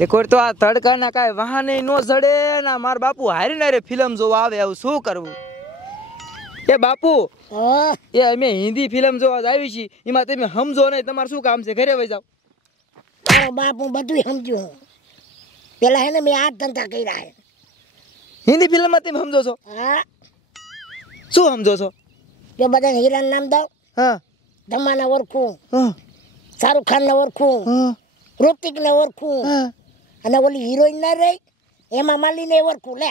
એક વાર તો આ તડકાના કાંઈ વાહને નો જડે ને માર બાપુ હારીને રે ફિલ્મ જોવા આવે, આવું શું કરવું? એ બાપુ એ અમે હિન્દી ફિલ્મ જોવા આવી છીએ, એમાં તમે સમજો નહીં, તમારે શું કામ છે? ઘરે વહી જાવ. બાપ હું બધું સમજુ. પેલા હે ને મેં આ ધંધા કર્યા હે. હિન્દી ફિલ્મમાં તમે સમજો છો? હા. શું સમજો છો? જો બધાને હિરાન નામ દઉં. હા. ધમાને ઓળખું, હા. શાહરુખ ખાનને ઓળખું, હા. ઋતિકને ઓળખું, અને ઓલી હિરોઈન ના રહી એમાં માલીને ઓળખું. લે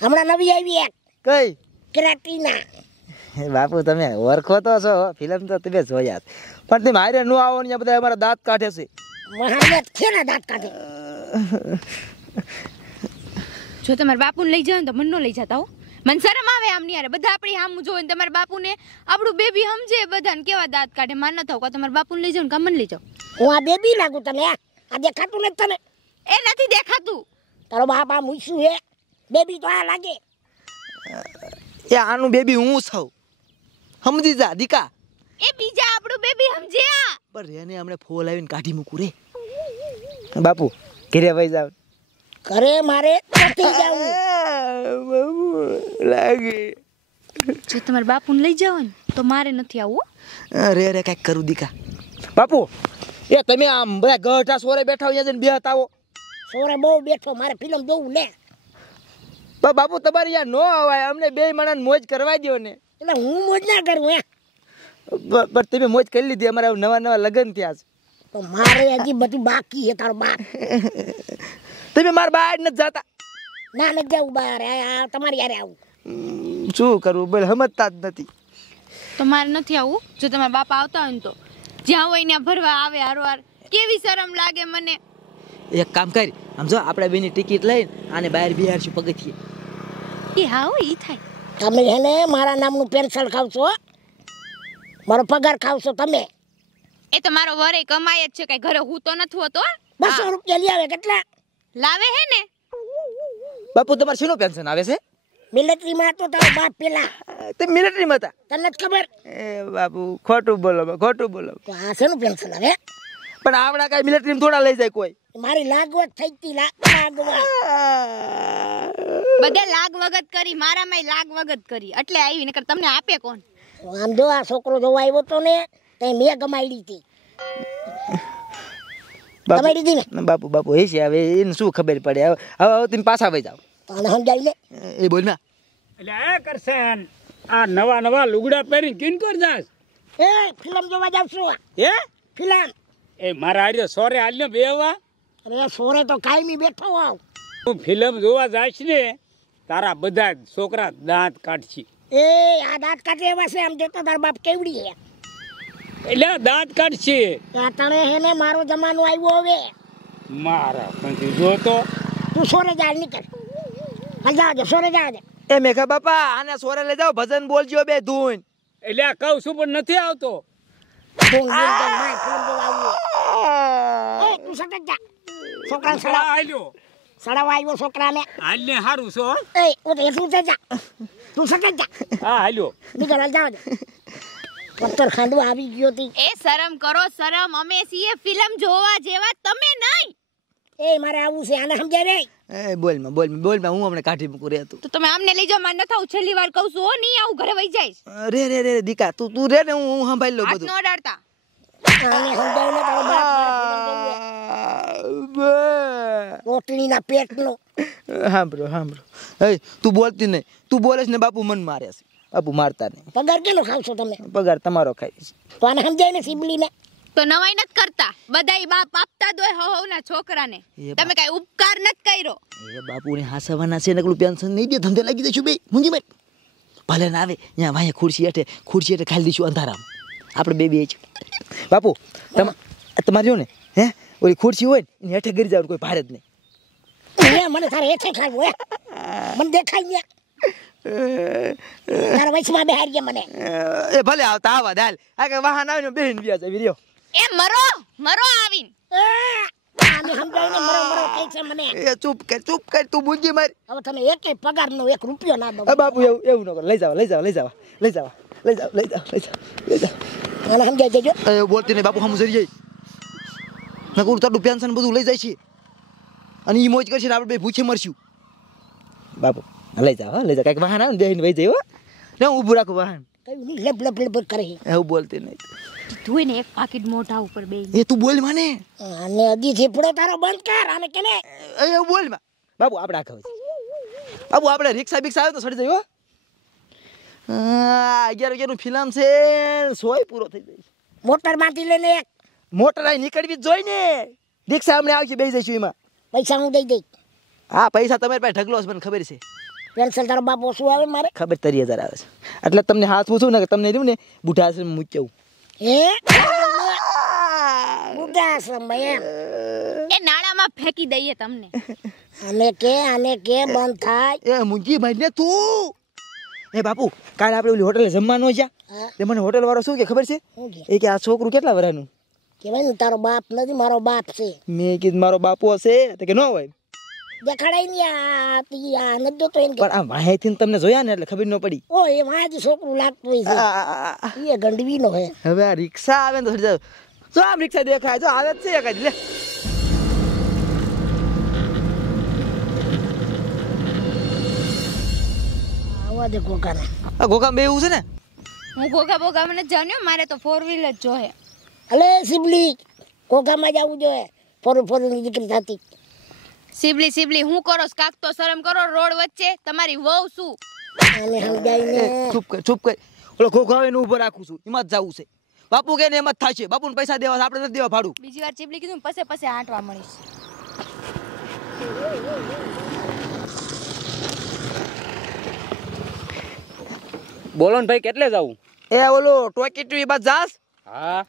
હમણાં નવી આવી એક કઈ કેરાટીના. બાપુ તમે ઓળખો તો છો, ફિલ્મ તો તમે જોયા, પણ તમે હારે નો આવો ને બધા અમારા દાંત કાઢે છે. મહાદેવ છે ને દાંત કાઢે. જો તમારા બાપુને લઈ જાવ ને તો મને નો લઈ જતા હો. મને શરમ આવે આમ ની યાર, બધા આપણી સામું જોવે ને તમારા બાપુને આપણું બેબી સમજે, બધાને કેવા દાંત કાઢે. માર ન થાવ કા તમારા બાપુને લઈ જાવ ને કા મને લઈ જાવ. હું આ બેબી લાગુ તને? આ દેખાતું નથી તને? એ નથી દેખાતું. તારો બાપ આ મૂછ્યું હે, બેબી તો આ લાગે. એ આનું બેબી હું છું, સમજી જા દીકા. એ બીજા આપણું બેબી સમજ્યા, પણ રેને હમણે ફોલ આવીને કાઢી મૂકું રે. બાપુ ઘરે વહી જાવ. ઘરે મારે નથી જાવું. લાગે જો તમારા બાપુને લઈ જાવ ને તો મારે નથી આવવું. રે રે કાંઈક કરું દીકા. બાપુ એ તમે આમ બધા ગઢા સોરે બેઠા હોય જઈને બેહતા આવો. સોરે બહુ બેઠો, મારે ફિલ્મ જોવું લે. પણ બાપુ તમારે યાર નો આવાય, અમને બે માણસ મોજ કરવા દો ને. એટલે હું મોજ ના કરું હે. પણ તમે મોજ કરી લીધી, અમારા નવા નવા લગ્ન થયા છે. તો મારે હજી બધું બાકી છે. તારો બાપ તમે મારા બહાર નથી જાતા? ના નથી જવું બહાર, તમારી યારે આવું. શું કરવું બોલ, સમજતા જ નથી. તો મારે નથી આવવું. જો તમારા બાપા આવતા હોય ને તો જ્યાં હોય ત્યાં ભરવા આવે હારવાર. કેવી શરમ લાગે મને. એક કામ કરી, આમ જો આપણે બેની ટિકિટ લઈને આને બહાર બિહારશું પગથિયે. એ હા હો, ઈ થાય. તમે એને મારા નામનું પેન્શન ખાવશો, મારો પગાર ખાવશો તમે. એ તો મારો વરે કમાય જ છે, કઈ ઘરે હું તો નથી હોતો. 200 રૂપિયા લઈ આવે. કેટલા લાવે હે ને? બાપુ તમારે શેનું પેન્શન આવે છે? મિલિટરીમાં હતો તારો બાપ પેલા. તમે મિલિટરીમાં હતા? તને નથી ખબર? એ બાપુ ખોટું બોલો, ખોટું બોલો. તો આ શેનું પેન્શન આવે? પણ આવડા કઈ મિલિટરીમાં થોડા લઈ જાય કોઈ. મારી લાગવત થઈ હતી. લાગવત બધા લાગ વગત કરી, મારામાં લાગ વગત કરી એટલે આવી. નકર તમને આપે કોણ? આમ જો આ છોકરો જોવા આવ્યો તો ને તે મેં ગમાડી હતી. ગમાડી હતી ને? બાપુ બાપુ એ છે, હવે એને શું ખબર પડે. હવે તમે પાછા વહી જાઓ. તને સમજાવી લે. એ બોલ ના. એટલે એ કરશન આ નવા નવા લુગડા પહેરીને કિન કર જાસ? એ ફિલ્મ જોવા જાવ છું. હે ફિલ્મ? એ મારા આર્યો સોરે આલ્યો બેવા. અરે સોરે તો કાયમી બેઠો આવ. તું ફિલ્મ જોવા જાશ ને તારા બધા છોકરા દાંત કાઢશે. એ આ દાંત કાઢે એવા છે. આમ જોતો તાર બાપ કેવડી હે. એટલે દાંત કાઢશે. તને હે ને મારો જમાનો આવ્યો હવે. મારા પણ જોતો તું સોરે જા, નીકળ. જાજે સોરે જાજે. એ મેઘા બાપા આને સોરે લઈ જાઓ, ભજન બોલજો બે ધૂન. એટલે આ કહું છું પણ નથી આવતો. તું સટક જા. છોકરા સડાવ આલ્યો સડાવ આવ્યો છોકરાને. હાલને હારું છો. એ ઓ તો એટલું જ જા. તું સટક જા. હા હાલ્યો નીકળ જાજે. પત્તર ખાંડવા આવી ગયો તી. એ શરમ કરો, શરમ. અમે છીએ ફિલ્મ જોવા જેવા, તમે નહીં. એ મારે આવું છે, આને સમજાવે. એ બોલ માં હું હમણાં કાઢી મૂકું રે. તું તો તમે અમને લઈ જાઓ, મારે ન થાવ. છેલ્લી વાર કહું છું, હો નહીં આવું, ઘરે વહી જઈશ. રે રે રે દીકા, તું રે ને હું સંભાળી લઉં હાથ બધું. ન અડાડતા. આને સમજાવ ને તારો બાપ રોટલીના પેટનો. સાંભળો એ તું બોલતી નહીં. તું બોલે છે ને બાપુ મન મારે છે. બાપુ મારતા નહીં. પગાર કેટલો ખાવશો તમે? પગાર તમારો ખાઈશ. તો આને સમજાય ને સિબલીને. તો નવાઈ નથી કરતા. બધાય બાપ આપતા દોય હવના છોકરાને. તમે કઈ ઉપકાર નથી કર્યો. એ બાપુને હાસવાના છે, નકલું પેન્શન નહીં દે, ધંધે લાગી જશું બે. મુંજી મેં ભલે ના આવે ત્યાં વાંહે ખુરશી હેઠે ખાલી દઈશું અંધારામાં. આપણે બે છે. બાપુ તમારે જો ને હે ઓલી ખુરશી હોય ને એની હેઠે ગરી જાવ, કોઈ ભારે જ નહીં. મને તારે હેઠે ખાવું હે? મને દેખાય ને તારા વૈશમાં બેહાર ગયા મને. એ ભલે આવતા આવા દાલ આ કે વાહન આવીને બેહીને વ્યા જાય વિડિયો. એ મરો આવીને. આને સમજાવીને મરો કહે છે મને. એ ચૂપ કર તું બુંજી માર. હવે તમે એક પગારનો 1 રૂપિયો ના દો. બાપુ એવું ન કર. લઈ જાવ. આને સમજાઈ દેજો. બોલતી નહીં બાપુ, હમ જરી જાય. નકરું તારું પેન્શન બધું લઈ જાય છે અને ઈ મોજ કરશે ને આપણે બે ભૂખે મરશું બાપુ લઈ જાઓ લઈ જાઓ કાંઈક વાહન આવે ને બેહીને વહી જાય હો ને હું ઊભું રાખું વાહન કઈ નહીં લબ લબ લબ કરે એવું બોલતી નહીં તું ને એક પાકીટ મોઢા ઉપર બે એ તું બોલ માને અને હજી થેપડો તારો બંધ કર આને કેને એવું બોલ માં બાપુ આપણે આખા બાપુ આપણે રિક્ષા બિક્ષા આવે તો સડી જાય હો 11 વાગ્યાનું ફિલ્મ છે સોય પૂરો થઈ જાય મોટર માંથી લઈને એક મોટર આઈ નીકળવી જ જોઈ ને રિક્ષા અમને આવશે બેસી જઈશું એમાં પૈસા હું દઈ દઈ હા પૈસા તમારી પાસે ઢગલો છે મને ખબર છે પેન્શન તારો બાપ ઓછું આવે મારે ખબર 30,000 આવે છે એટલે તમને હાથ પૂછું ને કે તમને રહ્યું ને બુઢા આશ્રમ મૂક્યું હે બુઢા આશ્રમ એમ એ નાળામાં ફેંકી દઈએ તમને આને કે બંધ થાય એ મુંજી ભાઈ ને તું એ બાપુ કાલે આપણે ઓલી હોટલે જમવાનો જ્યાં હા તે મને હોટલ વાળો શું કે ખબર છે શું કે એ કે આ છોકરું કેટલા વર્ષનું કહેવાય ને તારો બાપ નથી મારો બાપ છે મેં કીધું મારો બાપુ હશે તો કે ન હોય દેખાડાય ને આ તી આ નથી જોતો એને પણ આ માહિતી તમને જોયા ને એટલે ખબર ન પડી ઓ એ વાંજ છોકરું લાગતું હોય છે એ ગંડવી નો હે હવે આ રિક્ષા આવે ને તો સડી જાવ જો આમ રિક્ષા દેખાય જો આવે જ છે એક જ લે આવા દે કોકાને આ ગોગામ બેવું છે ને હું ગોગા બોગા મને જાણ્યો મારે તો 4 વ્હીલ જ જોહે અલે સિબલી કોકામાં જવું જોઈએ ફોર ની દીકરી થતી સિબલી હું કરો કાક તો શરમ કરો રોડ વચ્ચે તમારી વહુ શું આને સમજાય ને ચૂપ કર ઓલો ગોગા આવે ને ઊભો રાખું છું એમાં જ જવું છે બાપુ કે ને એમ જ થાય છે બાપુને પૈસા દેવા છે, આપણે નથી દેવા ભાડું બીજી વાર ચીબલી કીધું પછી આંટવા મળીશ બોલો ને ભાઈ કેટલે જવું એ ઓલો ટોકી ટીવી બાદ જાસ હા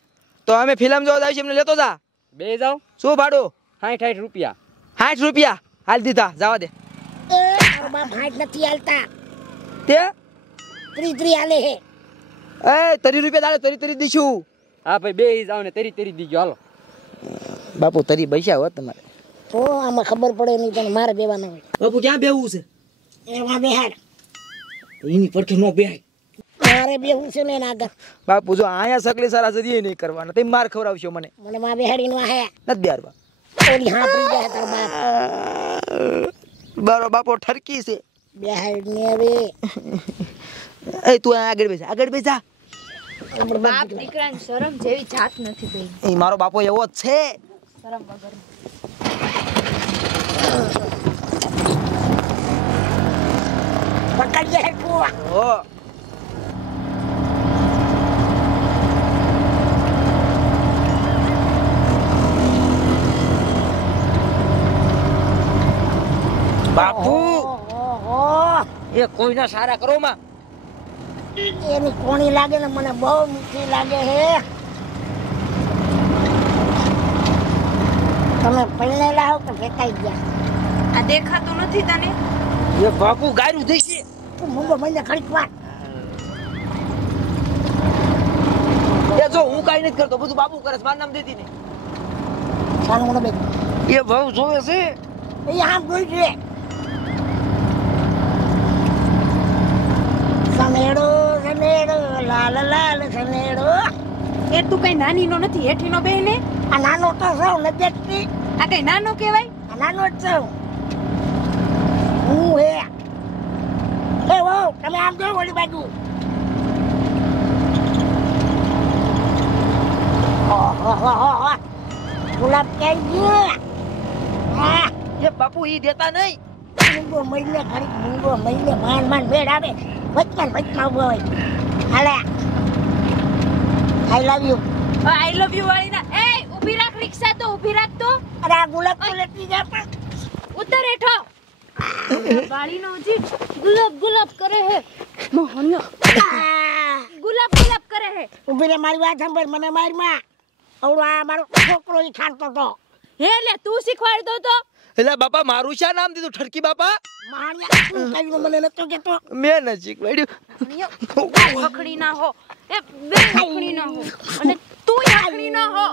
તો અમે ફિલ્મ જોવા જાય છે એમને લેતો જા બે જાવ શું ભાડું 60 રૂપિયા 60 રૂપિયા હાલ દીધા જવા દે એ તારો બાપ હાથ નથી હાલતા તે ત્રી હાલે હે એ 30 રૂપિયા દાડે તરી દીશું હા ભાઈ બે જાવ ને તરી દીજો હાલો બાપુ તરી પૈસા હોત તમારે તો આમાં ખબર પડે નહીં તને મારે બેવાના હોય બાપુ ક્યાં બેવું છે એમાં બેહાડ એની પડખે નો બેહાય મારે બેવું છે ને એના આગળ બાપુ જો આયા સકલી સારા જરીએ નહીં કરવાના તમે માર ખવડાવશો મને મને માં બેહાડી નો હે નથી બેહારવા ઓલી હાંભળી જાય તારો બાપ બારો બાપો ઠરકી છે બેહાડ ને હવે એ તું આગળ બેસ જા આપણે બાપ દીકરાની શરમ જેવી જાત નથી ભાઈ એ મારો બાપો એવો જ છે શરમ વગર પકડજે હેઠું ઓ બાપુ એ કોઈના સારા કરો માં એની કોણી લાગે ને મને બહુ મીઠી લાગે હે તમે પહેલેલા હો કે ફેંકાઈ ગયા આ દેખાતું નથી તને એ બાપુ ગાયરું દેશે તું મૂંગો મહિને ખરીદ વાર એ જો હું કાઈ નથી કરતો બધું બાપુ કરે છે મારું નામ દેતી ને સાનું મને બે એ બહુ જોવે છે એ આમ જોઈ છે સનેડો લાલ લાલ સનેડો એ તું કઈ નાની નો નથી હેઠી નો બેને આ નાનો તો સૌ ને દેખતી આ કઈ નાનો કહેવાય આ નાનો જ સૌ હું હે એ વો તમે આમ જો ઓલી બાજુ ગુલાબ કઈ ગયો હા એ બાપુ ઈ દેતા નહીં મૂંગો મહિને ખરીદ મૂંગો મહિને માન ભેડ આવે વચમાં ઉભો હોય હાલે આઈ love you I love you વાળી ના એ ઊભી રાખ રિક્ષા તો ઊભી રાખ તો અરે આ ગુલાબ તો લેતી જા પણ ઉતર હેઠો વાળી નો જી ગુલાબ કરે હે મોહનિયો ગુલાબ કરે હે ઉભી રે મારી વાત સાંભળ મને મારી માં આવડો આ મારો છોકરો ઈ ખાતો તો હે લે તું શીખવાડ દો તો એટલે બાપા મારું શા નામ દીધું ઠરકી બાપા મહાણિયા કઈ મને નતો કેતો મેં ન શીખવાડ્યું ખખડી ના હો એ બે ખખડી ના હો અને તું ખખડી ના હો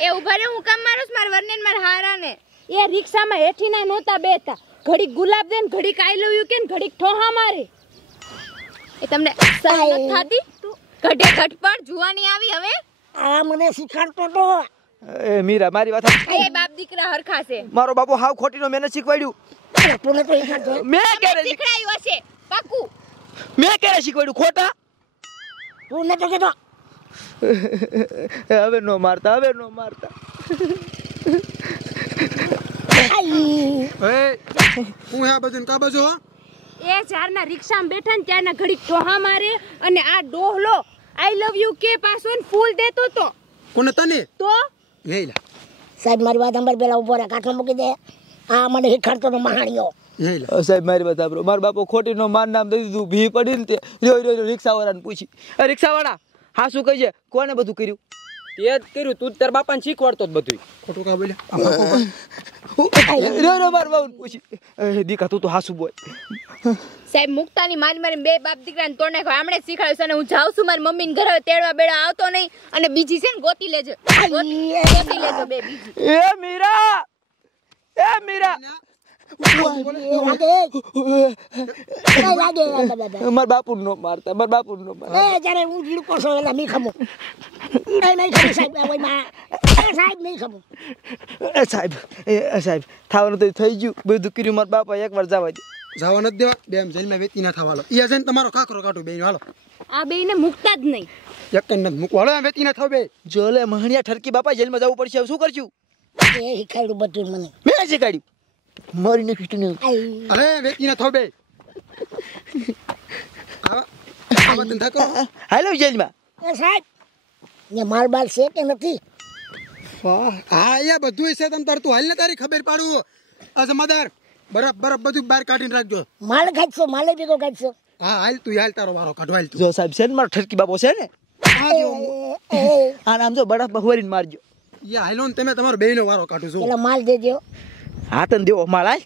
એ ઉભા રે હું કામ મારું માર વરને માર હારાને એ રિક્ષામાં હેઠી ના નહોતા બેતા ઘડી ગુલાબ દે ને ઘડી આઈ લવ યુ કે ઘડી ઠોહા મારે એ તમને સહન થાતી તું ઘટે ઘટ પણ જુવાની આવી હવે આ મને શીખવાડતો તો એ મીરા મારી વાત સાંભળ. એ બાપ દીકરા હરખા છે મારો બાપુ હાવ ખોટીનો મેં નથી શીખવાડ્યું. તું નતો શીખવાડતો? મેં ક્યારે શીખડાયું હશે પાકું મેં ક્યારે શીખવાડ્યું ખોટા? તું નતો કહેતો? હવે નો મારતા આઈ. હું આ બધું કા બાજુ હો? એ ચારના રિક્ષામાં બેઠા ને ત્યારના ઘડી ટોહા મારે અને આ ડોહલો આઈ લવ યુ કે પાછો ને ફૂલ દેતો તો કોને તને તો હેલા સાહેબ મારી વાત સાંભળ, પેલા ઉભો રહે, કાંઠો મૂકી દે. આ મને શીખવાડતો તો મહાણીઓ. હેલા સાહેબ મારી વાત સાંભળો. મારો બાપો ખોટીનો માર નામ દઈ દીધું. ભી પડી ને તે રહ્યો રિક્ષાવાળાને પૂછી, રિક્ષાવાળા હા શું કહે છે, કોને બધું કર્યું? તે જ કર્યું, તું જ તાર બાપાને શીખવાડતો જ બધું. ખોટું કા બોલ્યા? રહ્યો માર બાપુને પૂછી, દીકા તું તો હાસુ બોલ. સાહેબ મુક્તાની મારી બે બાપ દીકરાને તોડ નાખ્યો. આમણે જ શીખવાડ્યું છે અને હું જાઉં છું મારી મમ્મીને ઘરે તેડવા બેડા આવતો નહીં. અને બીજી છે ને ગોતી લેજો ગોતી લેજો બે બીજી. એ મીરા માર બાપુ નો મારતા. જ્યારે હું જીડકો છો એટલે નહીં ખમું. નહીં ખમું સાહેબ. સાહેબ નહીં ખમું. સાહેબ થવાનું તો થઈ ગયું, બધું કર્યું. મારા બાપા એકવાર જવા દે. જવા નથી દેવા. બે એમ જેલમાં વેતી ના થવા. એ જઈને તમારો કાકરો કાઢું બે હાલો. આ બેયને મુકતા જ નહીં. એક જ નથી મૂકવા. હાલો વેતી ના થાવ બે. જો લે મહણિયા ઠરકી બાપા જેલમાં જવું પડશે. હવે શું કરશું? એ શીખવાડ્યું બધું મને. મેં શીખવાડ્યું. મારીને કીધું આઈ. અરે વેતી ના થાવ બે. આ વાત ધંધા કરો. હાલો જેલમાં. એ સાહેબ ને માલ બાલ છે કે નથી? હા એ બધું છે. તમ તાર તું હાલ ને તારી ખબર પાડું. આ જમાદાર બરફ બધું બહાર કાઢીને રાખજો. માલ કાઢશો? માલે ભેગો કાઢશો? હા હાલ તું હાલ, તારો વારો કાઢો હાલ તું. જો સાહેબ છે ને મારો ઠરકી બાપો છે ને, આ નામ જો બરફ બહુરીને મારજો. એ હાલો ને તમે તમારો બેયનો વારો કાઢો છો. પેલા માલ દેજો. હા તને દેવો માળ હાલ.